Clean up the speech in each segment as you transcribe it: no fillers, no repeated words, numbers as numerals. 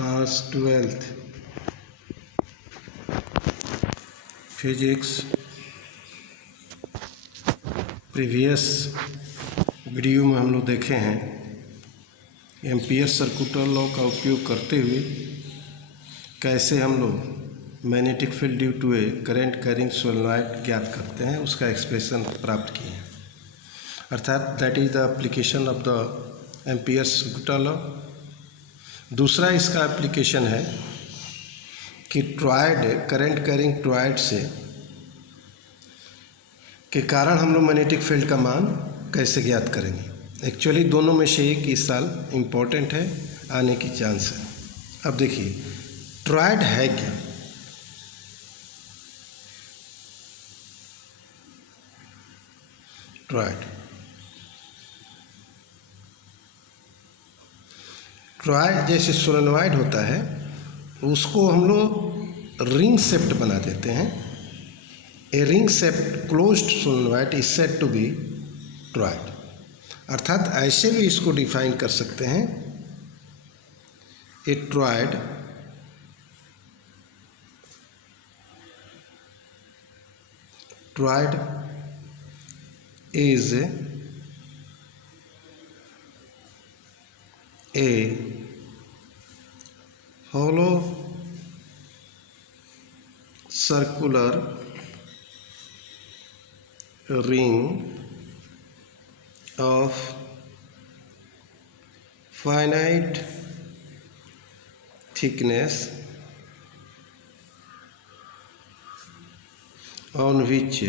Class 12th physics. Previous video में हम लोग देखे हैं एम्पियर सर्कुलर लॉ का उपयोग करते हुए कैसे हम लोग magnetic field due to a current carrying solenoid ज्ञात करते हैं, उसका एक्सप्रेशन प्राप्त किए हैं। अर्थात that is the application of the Ampere circular law. दूसरा इसका एप्लीकेशन है कि टॉरॉयड करंट कैरिंग टॉरॉयड से के कारण हम लोग मैग्नेटिक फील्ड का मान कैसे ज्ञात करेंगे। एक्चुअली दोनों में से एक इस साल इम्पोर्टेंट है, आने की चांस है। अब देखिए टॉरॉयड है क्या। टॉरॉयड जैसे सोलेनॉइड होता है उसको हम लोग रिंग शेप्ड बना देते हैं। A ring shaped closed solenoid is said to be toroid. अर्थात ऐसे भी इसको डिफाइन कर सकते हैं, a toroid is a hollow circular ring of finite thickness on which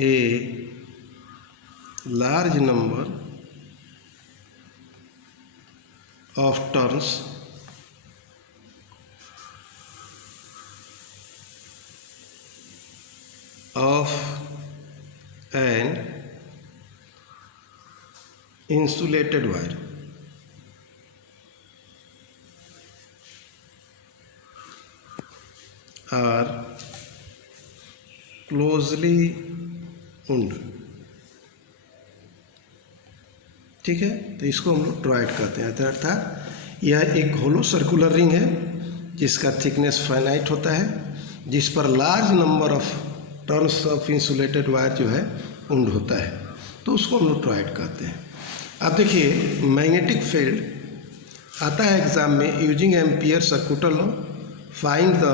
a large number of turns of an insulated wire are closely wound। ठीक है, तो इसको हम लोग टॉरॉयड कहते हैं। अर्थात यह एक होलो सर्कुलर रिंग है जिसका थिकनेस फाइनाइट होता है, जिस पर large number of turns of insulated wire जो है वुंड होता है, तो उसको हम लोग टॉरॉयड कहते हैं। अब देखिए मैग्नेटिक फील्ड आता है एग्जाम में, using Ampere circular law find the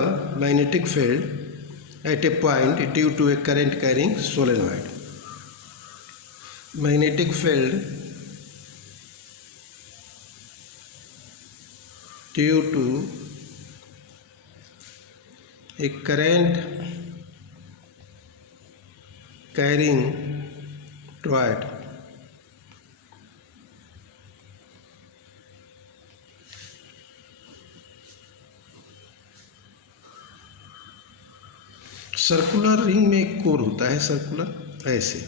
magnetic field at a point due to a current carrying solenoid. Magnetic field due to a current carrying toroid circular ring में एक core होता है circular ऐसे।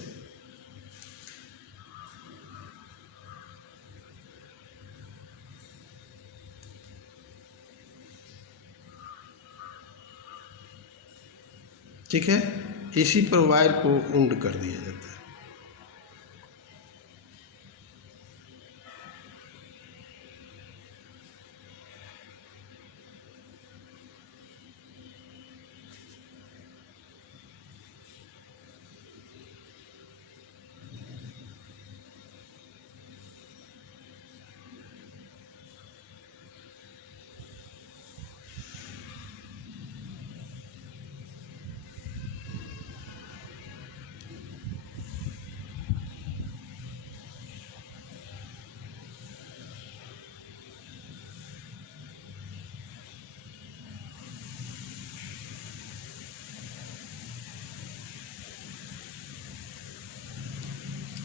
ठीक है, इसी पर वायर को वुंड कर दिया जाता है।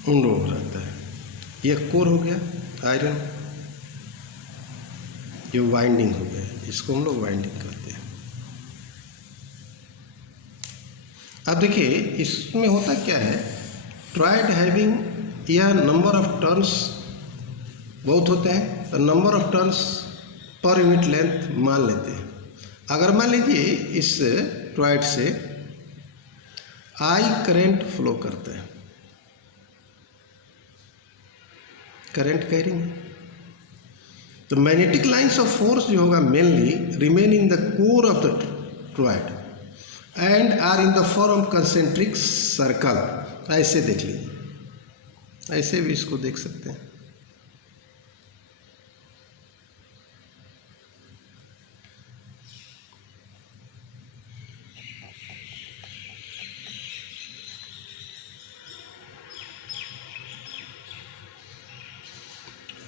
वुंड हो जाता है। यह कोर हो गया आयरन, जो वाइंडिंग हो गया, इसको हम लोग वाइंडिंग कहते हैं। अब देखिए इसमें होता क्या है, टॉरॉयड हैविंग यह नंबर ऑफ टर्न्स बहुत होते हैं, तो number of turns per unit length मान लेते हैं। अगर मान लीजिए इस टॉरॉयड से आई करंट फ्लो करता है, करंट कैरिंग, तो मैग्नेटिक लाइन्स ऑफ फोर्स जो होगा mainly remain in the core of the toroid and are in the form of concentric circle. ऐसे देख लीजिए, ऐसे भी इसको देख सकते हैं।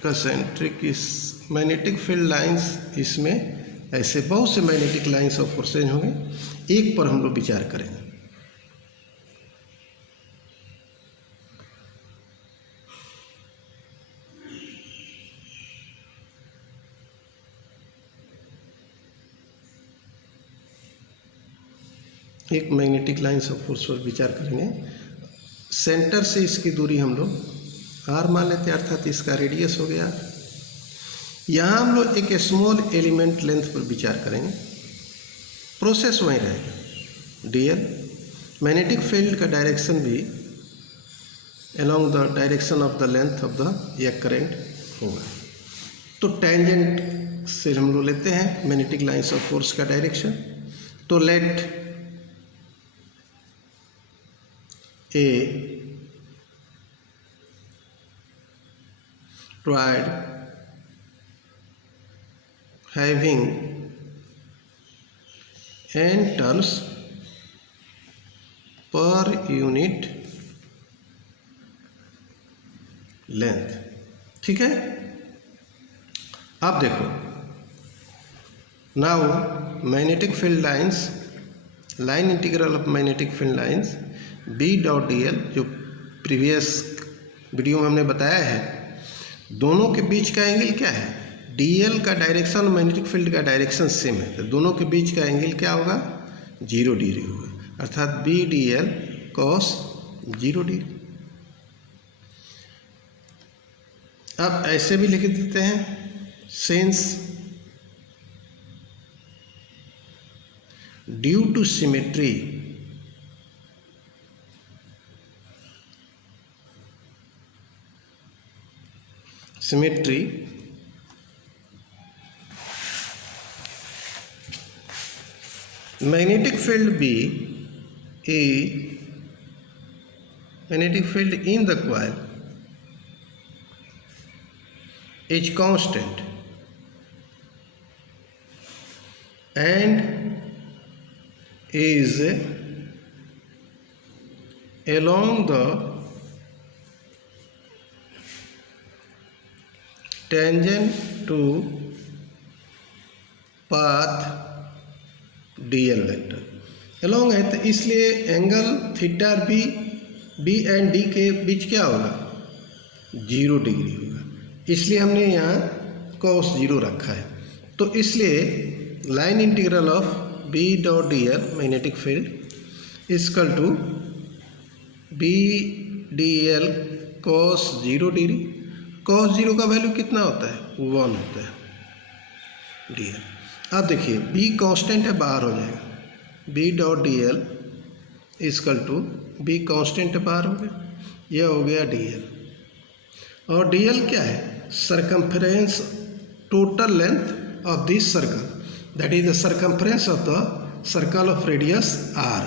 कंसेंट्रिक इस मैग्नेटिक फील्ड लाइंस, इसमें ऐसे बहुत से मैग्नेटिक लाइंस ऑफ फोर्सेज होंगे, एक पर हम लोग विचार करेंगे। एक मैग्नेटिक लाइंस ऑफ फोर्स पर विचार करेंगे। सेंटर से इसकी दूरी हम लोग आर मान लेते हैं, अर्थात इसका रेडियस हो गया। यहाँ हम लोग एक स्मॉल एलिमेंट लेंथ पर विचार करेंगे, प्रोसेस वहीं रहेगा। डीएल मैग्नेटिक फील्ड का डायरेक्शन भी along the direction of the length of the यह करंट होगा। तो टेंजेंट से हम लोग लेते हैं मैग्नेटिक लाइंस ऑफ फोर्स का डायरेक्शन। तो let a toroid having n turns per unit length, ठीक है। अब देखो, now magnetic field lines, line integral of magnetic field lines B dot D L, जो प्रीवियस वीडियो में हमने बताया है, दोनों के बीच का एंगल क्या है? डीएल का डायरेक्शन मैग्नेटिक फील्ड का डायरेक्शन सेम है, तो दोनों के बीच का एंगल क्या होगा? 0 डिग्री होगा, अर्थात B D L cos 0 degree. अब ऐसे भी लिख देते हैं, since due to symmetry magnetic field B is magnetic field in the coil is constant and is along the tangent to path dl vector. along है तो इसलिए angle theta B B and D के बीच क्या होगा? 0 degree होगा, इसलिए हमने यहाँ cos 0 रखा है। तो इसलिए line integral of B dot D L magnetic field equal to B D L cos 0 degree. cos 0 का वैल्यू कितना होता है? 1 होता है डी एल। अब देखिए, बी कांस्टेंट है, बाहर हो जाएगा, B dot D L equal to B constant है, बाहर हो गया, यह हो गया डी एल। और डी एल क्या है? Circumference total length of this circle, that is the circumference of the circle of radius R.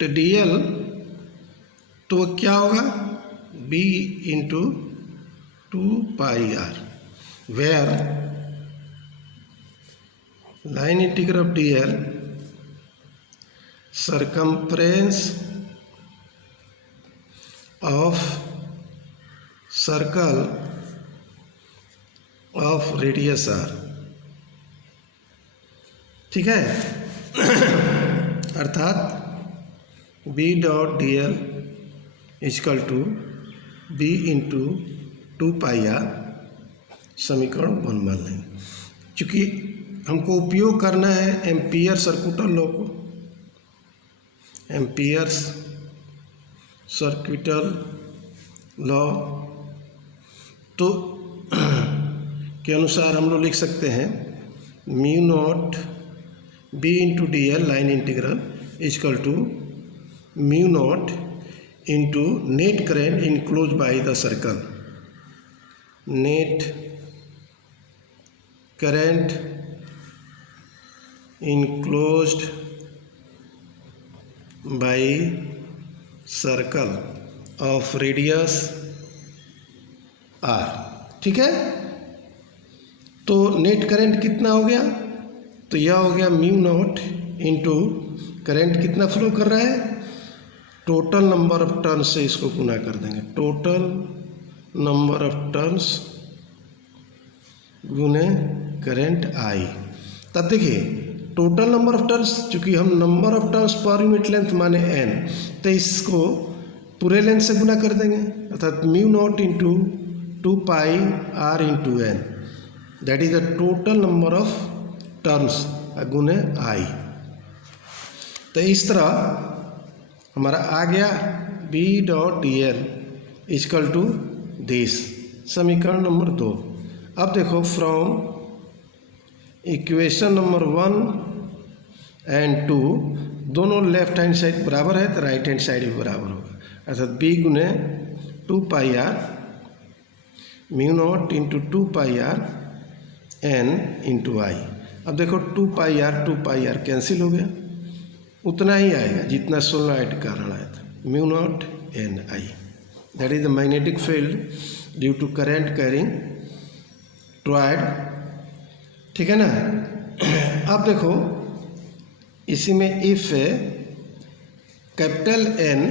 तो डी एल तो क्या होगा? B into 2πr, where line integral of dl circumference of circle of radius r, ठीक है। अर्थात b dot D L equal to B into 2πr, समीकरण 1 मान लेंगे। चूँकि हमको उपयोग करना है एम्पियर सर्कुटल लॉ को, एम्पियर सर्कुटल लॉ तो के अनुसार हम लोग लिख सकते हैं mu naught B into D L line integral equal to mu naught into net current enclose by the circle, net current enclosed by circle of radius r। ठीक है, तो नेट करंट कितना हो गया, तो यह हो गया म्यू नॉट इंटू करंट कितना फ्लो कर रहा है, टोटल नंबर ऑफ टर्न्स से इसको गुना कर देंगे, टोटल नंबर ऑफ टर्न्स गुने करंट आई। तब देखिए टोटल नंबर ऑफ टर्न्स, चूंकि हम number of turns per unit length माने n, तो इसको पूरे लेंथ से गुना कर देंगे, अर्थात mu naught into 2 pi r into N, that is the total number of turns गुने आई। तो इस तरह हमारा आ गया B dot EL equal to this, समीकरण नंबर 2। अब देखो फ्रॉम इक्वेशन नंबर 1 एंड 2 दोनों लेफ्ट हैंड साइड बराबर है तो राइट हैंड साइड भी बराबर होगा, अर्थात B गुने 2 pi r mu naught into 2 pi r n into आई। अब देखो 2 पाई r कैंसिल हो गया, उतना ही आएगा जितना सोलेनॉइड का कारण आया था, mu naught n I, that is the magnetic field due to current carrying toroid. ठीक है ना। अब देखो इसी में if capital N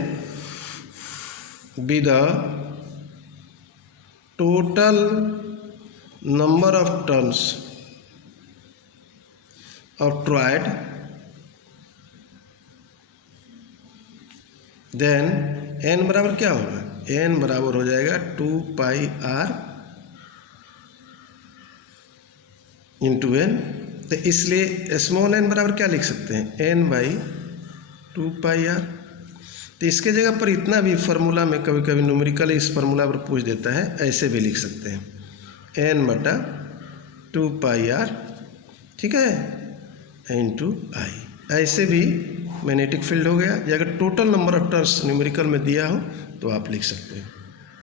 be the total number of turns of toroid, then n बराबर क्या होगा, n बराबर हो जाएगा 2 पाई r इंटू एन। तो इसलिए स्मॉल n बराबर क्या लिख सकते हैं, n बाई 2 पाई r। तो इसके जगह पर इतना भी फार्मूला में कभी कभी न्यूमेरिकल इस फार्मूला पर पूछ देता है, ऐसे भी लिख सकते हैं n बटा 2 पाई r, ठीक है, इंटू आई। ऐसे भी मैग्नेटिक फील्ड हो गया। या अगर total number of turns numerical में दिया हो तो आप लिख सकते हैं।